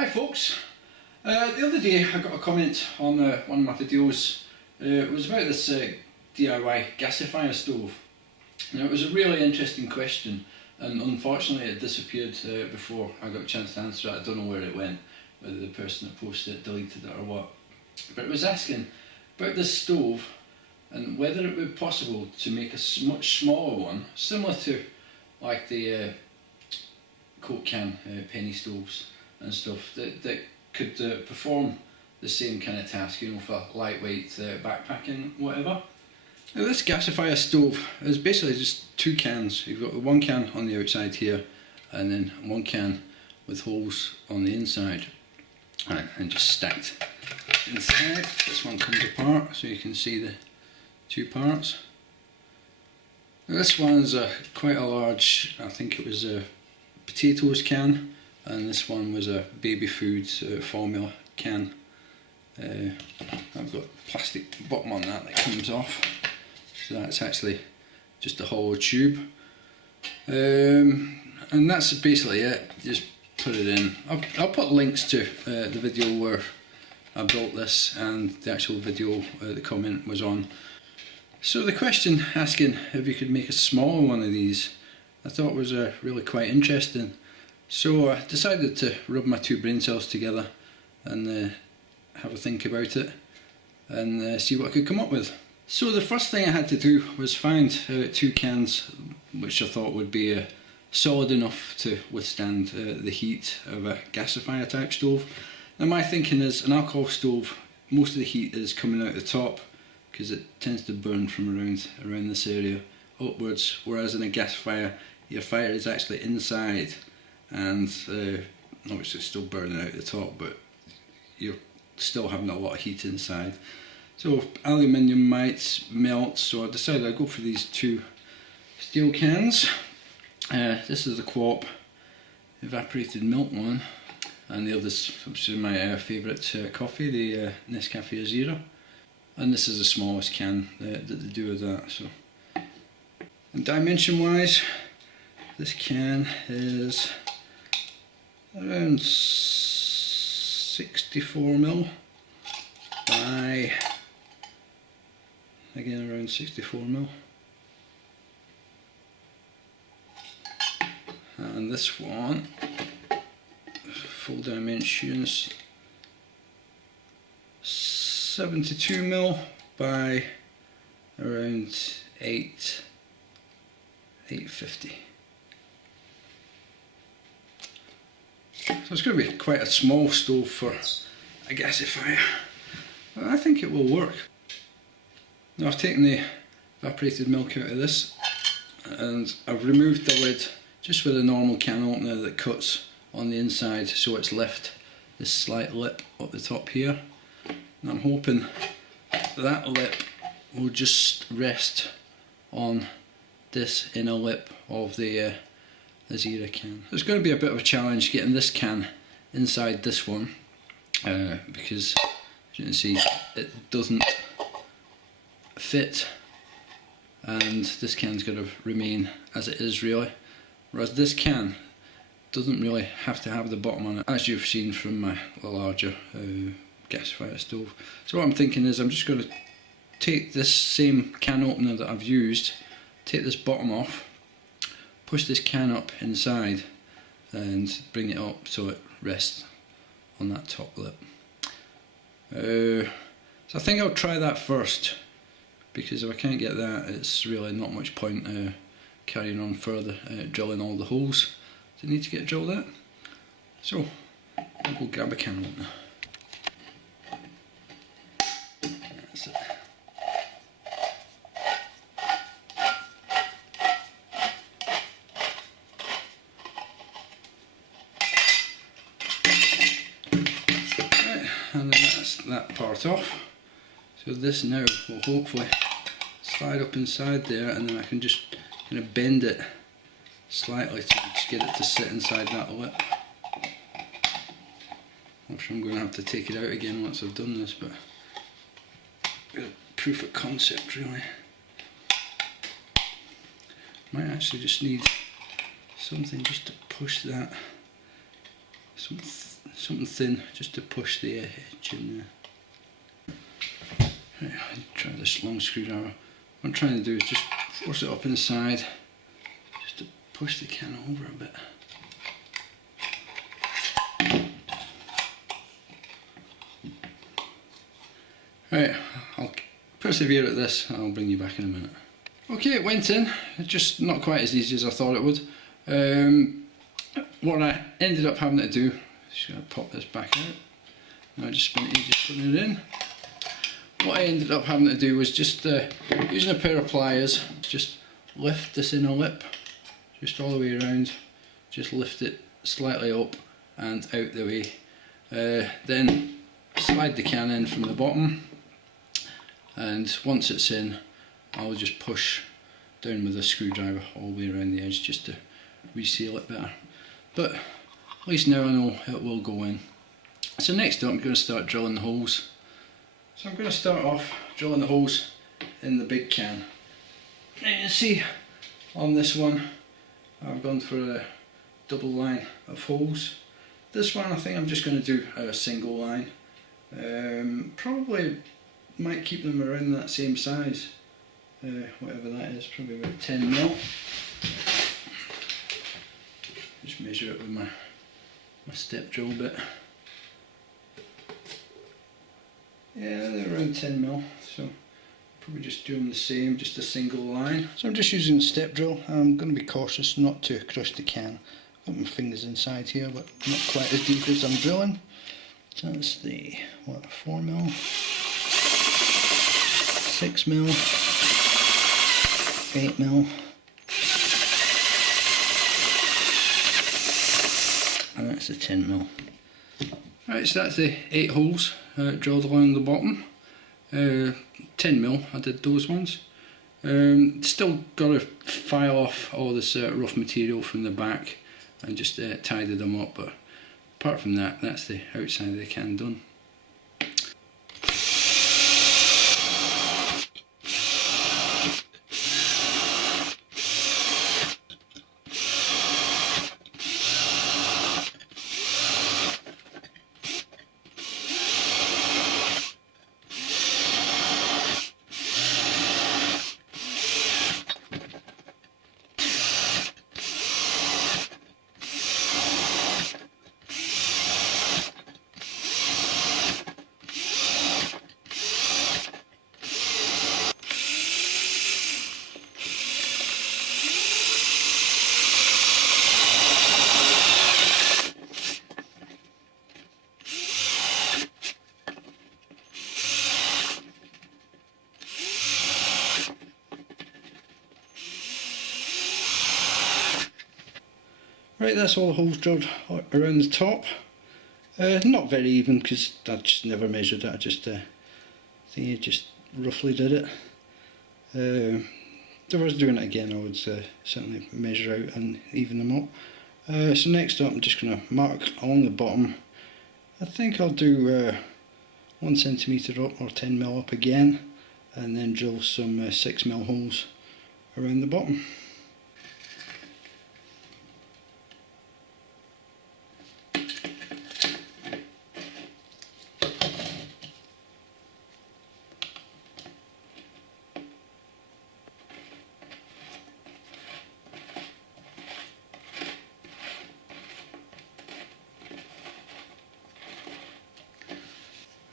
Hi folks, the other day I got a comment on one of my videos. It was about this DIY gasifier stove. Now it was a really interesting question, and unfortunately it disappeared before I got a chance to answer it. I don't know where it went, whether the person that posted it deleted it or what. But it was asking about this stove and whether it would be possible to make a much smaller one, similar to like the Coop can penny stoves and stuff, that could perform the same kind of task, you know, for lightweight backpacking, whatever. Now this gasifier stove is basically just two cans. You've got one can on the outside here, and then one can with holes on the inside, and just stacked inside. This one comes apart so you can see the two parts. Now this one's quite a large, I think it was a potatoes can, and this one was a baby food formula can. I've got plastic bottom on that comes off, so that's actually just a hollow tube, and that's basically it. Just put it in. I'll put links to the video where I built this and the actual video the comment was on. So the question asking if you could make a smaller one of these, I thought was really quite interesting. So I decided to rub my two brain cells together and have a think about it and see what I could come up with. So the first thing I had to do was find two cans which I thought would be solid enough to withstand the heat of a gasifier type stove. Now my thinking is, an alcohol stove, most of the heat is coming out the top because it tends to burn from around this area upwards, whereas in a gasifier your fire is actually inside, and obviously it's still burning out the top, but you're still having a lot of heat inside. So aluminium might melt, so I decided I'd go for these two steel cans. This is the Coop evaporated milk one, and the other's obviously my favourite coffee, the Nescafe Azera, and this is the smallest can that they do with that. So, and dimension wise, this can is around 64mm by, again, around 64mm. And this one, full dimensions, 72mm by around 850. So it's going to be quite a small stove for a gasifier, but I think it will work. Now I've taken the evaporated milk out of this and I've removed the lid just with a normal can opener that cuts on the inside, so it's left this slight lip up the top here, and I'm hoping that lip will just rest on this inner lip of the Azera can. It's going to be a bit of a challenge getting this can inside this one, because as you can see it doesn't fit, and this can's going to remain as it is really, whereas this can doesn't really have to have the bottom on it, as you've seen from my larger gasifier stove. So what I'm thinking is I'm just going to take this same can opener that I've used, take this bottom off, push this can up inside and bring it up so it rests on that top lip. So I think I'll try that first, because if I can't get that, it's really not much point carrying on further, drilling all the holes that need to get drilled out. So I'll go grab a can opener. That's it. And then that's that part off. So this now will hopefully slide up inside there, and then I can just kind of bend it slightly to just get it to sit inside that lip. I'm sure I'm going to have to take it out again once I've done this, but proof of concept really. Might actually just need something just to push that so something thin just to push the edge in there. Right, I'll try this long screwdriver. What I'm trying to do is just force it up inside, just to push the can over a bit. Right, I'll persevere at this and I'll bring you back in a minute. Okay, it went in, just not quite as easy as I thought it would. What I ended up having to do, just going to pop this back out. Now I just spent ages putting it in. What I ended up having to do was just using a pair of pliers, just lift this inner lip, just all the way around, just lift it slightly up and out the way. Then slide the can in from the bottom, and once it's in, I'll just push down with a screwdriver all the way around the edge just to reseal it better. But at least now I know it will go in. So next up I'm going to start drilling the holes. So I'm going to start off drilling the holes in the big can. Now you can see on this one I've gone for a double line of holes. This one I think I'm just going to do a single line. Probably might keep them around that same size, whatever that is, probably about 10mm. Just measure it with my step drill bit. Yeah, they're around 10mm, so probably just do them the same, just a single line. So I'm just using the step drill. I'm going to be cautious not to crush the can. I've got my fingers inside here, but not quite as deep as I'm drilling. So that's the, what, 4mm, 6mm, 8mm, and that's the 10mm. Right, so that's the 8 holes drilled along the bottom. 10mm, I did those ones. Still got to file off all this rough material from the back and just tidy them up, but apart from that, that's the outside of the can done. Right, that's all the holes drilled around the top. Not very even because I just never measured it, I just just roughly did it. If I was doing it again I would certainly measure out and even them up. So next up I'm just going to mark along the bottom. I think I'll do 1 centimetre up or 10mm up again, and then drill some 6mm holes around the bottom.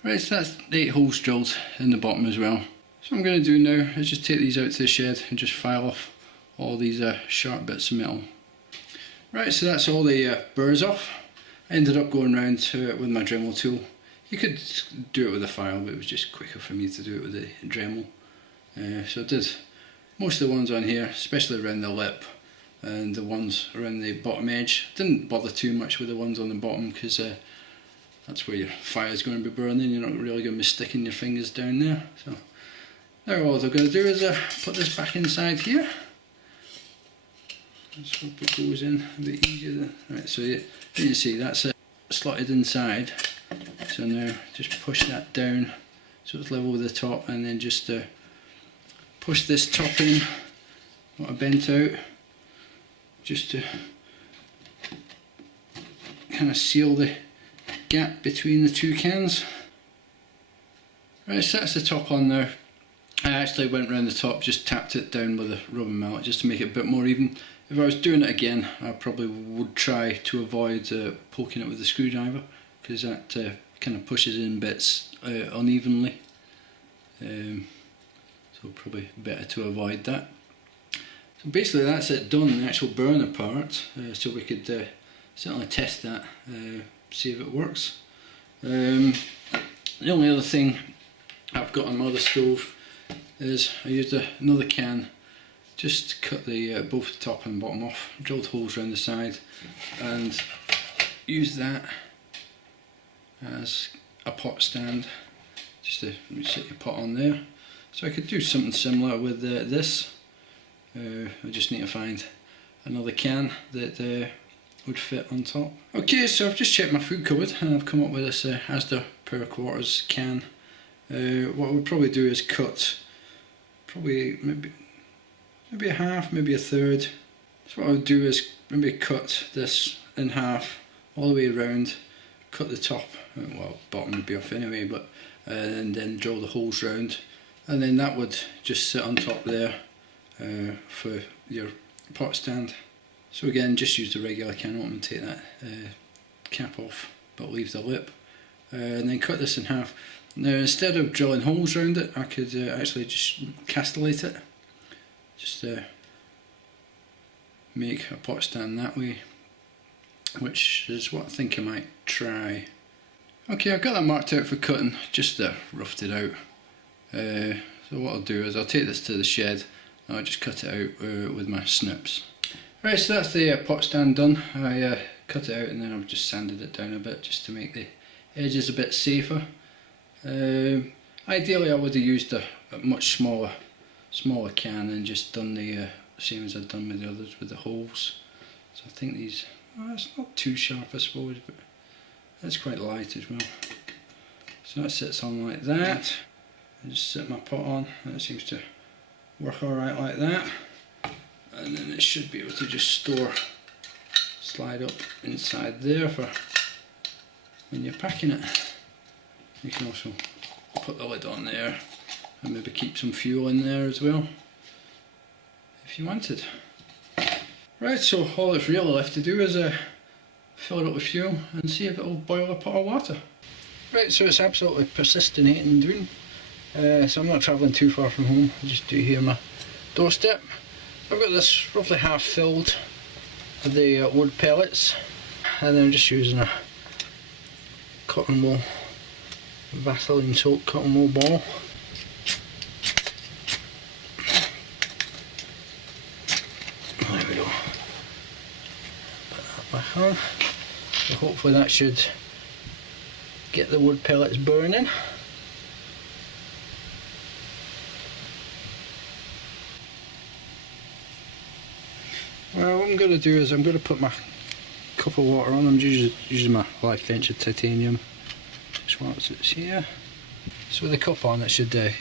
Right, so that's 8 holes drilled in the bottom as well. So what I'm going to do now is just take these out to the shed and just file off all these sharp bits of metal. Right, so that's all the burrs off. I ended up going around to it with my Dremel tool. You could do it with a file, but it was just quicker for me to do it with the Dremel. So I did most of the ones on here, especially around the lip and the ones around the bottom edge. Didn't bother too much with the ones on the bottom because that's where your fire is going to be burning. You're not really going to be sticking your fingers down there. So now all I'm going to do is put this back inside here. Just hope it goes in a bit easier. Right, so you can see that's slotted inside. So now just push that down so it's level with the top, and then just push this top in, what I bent out, just to kind of seal the gap between the two cans. Right, so that's the top on there. I actually went round the top, just tapped it down with a rubber mallet just to make it a bit more even. If I was doing it again, I probably would try to avoid poking it with a screwdriver, because that kind of pushes in bits unevenly. So probably better to avoid that. So basically that's it done, the actual burner part, so we could certainly test that, see if it works. The only other thing I've got on my other stove is I used another can just to cut the both top and bottom off, drilled holes around the side and used that as a pot stand, just to sit your pot on there. So I could do something similar with this. I just need to find another can that would fit on top. Okay, so I've just checked my food cupboard and I've come up with this Asda per quarters can. What I would probably do is cut probably maybe a half, maybe a third. So what I would do is maybe cut this in half all the way around, cut the top, well bottom would be off anyway, but and then drill the holes round, and then that would just sit on top there for your pot stand. So again, just use the regular can opener and take that cap off, but leave the lip, and then cut this in half. Now instead of drilling holes around it, I could actually just castellate it, just make a pot stand that way, which is what I think I might try. Okay, I've got that marked out for cutting, just roughed it out. So what I'll do is I'll take this to the shed and I'll just cut it out with my snips. Right, so that's the pot stand done. I cut it out and then I've just sanded it down a bit just to make the edges a bit safer. Ideally I would have used a much smaller can and just done the same as I've done with the others with the holes. So I think these, it's not too sharp I suppose, but that's quite light as well. So that sits on like that. I just set my pot on and it seems to work alright like that. And then it should be able to just slide up inside there for when you're packing it. You can also put the lid on there and maybe keep some fuel in there as well if you wanted. Right, so all that's really left to do is fill it up with fuel and see if it will boil a pot of water. Right, so it's absolutely persistinating and doing. So I'm not travelling too far from home, I just do here on my doorstep. I've got this roughly half filled with the wood pellets, and then I'm just using a cotton wool, Vaseline soaked cotton wool ball. There we go. Put that back on. So hopefully that should get the wood pellets burning. Well, what I'm going to do is I'm going to put my cup of water on. I'm using my Life Venture titanium. Just once it's here. So with the cup on, it should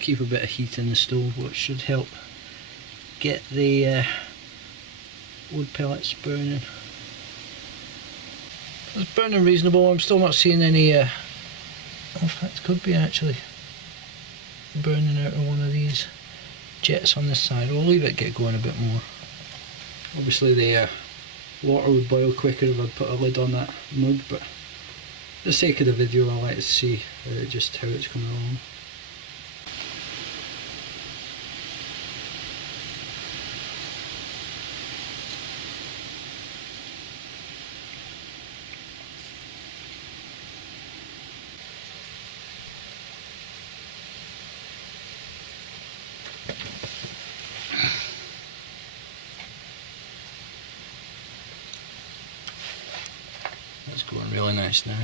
keep a bit of heat in the stove, which should help get the wood pellets burning. It's burning reasonable. I'm still not seeing any. In fact, could be actually burning out of one of these jets on this side. We'll leave it get going a bit more. Obviously the water would boil quicker if I'd put a lid on that mug, but for the sake of the video I like to see just how it's coming along. That's going really nice now.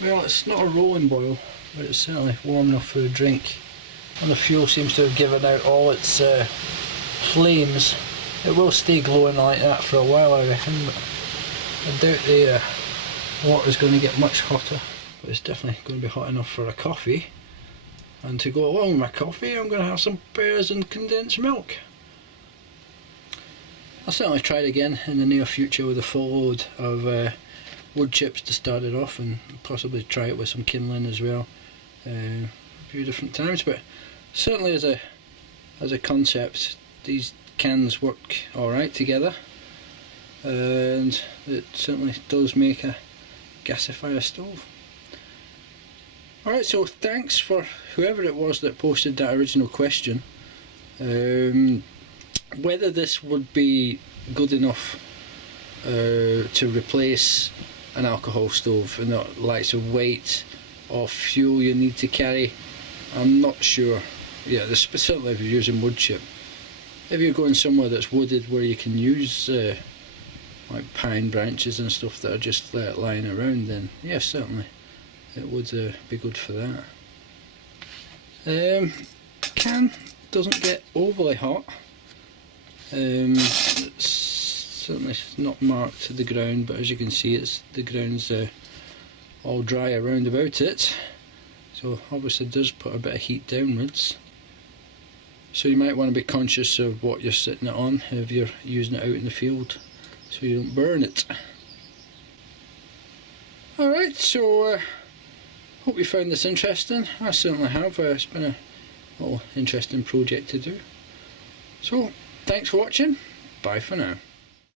Well, it's not a rolling boil, but it's certainly warm enough for a drink. And the fuel seems to have given out all its flames. It will stay glowing like that for a while, I reckon, but I doubt the water's going to get much hotter. But it's definitely going to be hot enough for a coffee. And to go along with my coffee, I'm going to have some pears and condensed milk. I'll certainly try it again in the near future with a full load of wood chips to start it off, and possibly try it with some kindling as well a few different times. But certainly as a concept, these cans work alright together, and it certainly does make a gasifier stove. Alright, so thanks for whoever it was that posted that original question. Whether this would be good enough to replace an alcohol stove and the likes of weight or fuel you need to carry, I'm not sure. Yeah, specifically if you're using wood chip. If you're going somewhere that's wooded where you can use like pine branches and stuff that are just lying around, then yes, certainly it would be good for that. Can doesn't get overly hot. It's certainly not marked to the ground, but as you can see, the ground's all dry around about it, so obviously it does put a bit of heat downwards. So you might want to be conscious of what you're sitting it on if you're using it out in the field, so you don't burn it. Alright, so hope you found this interesting. I certainly have. It's been a little interesting project to do. So thanks for watching. Bye for now.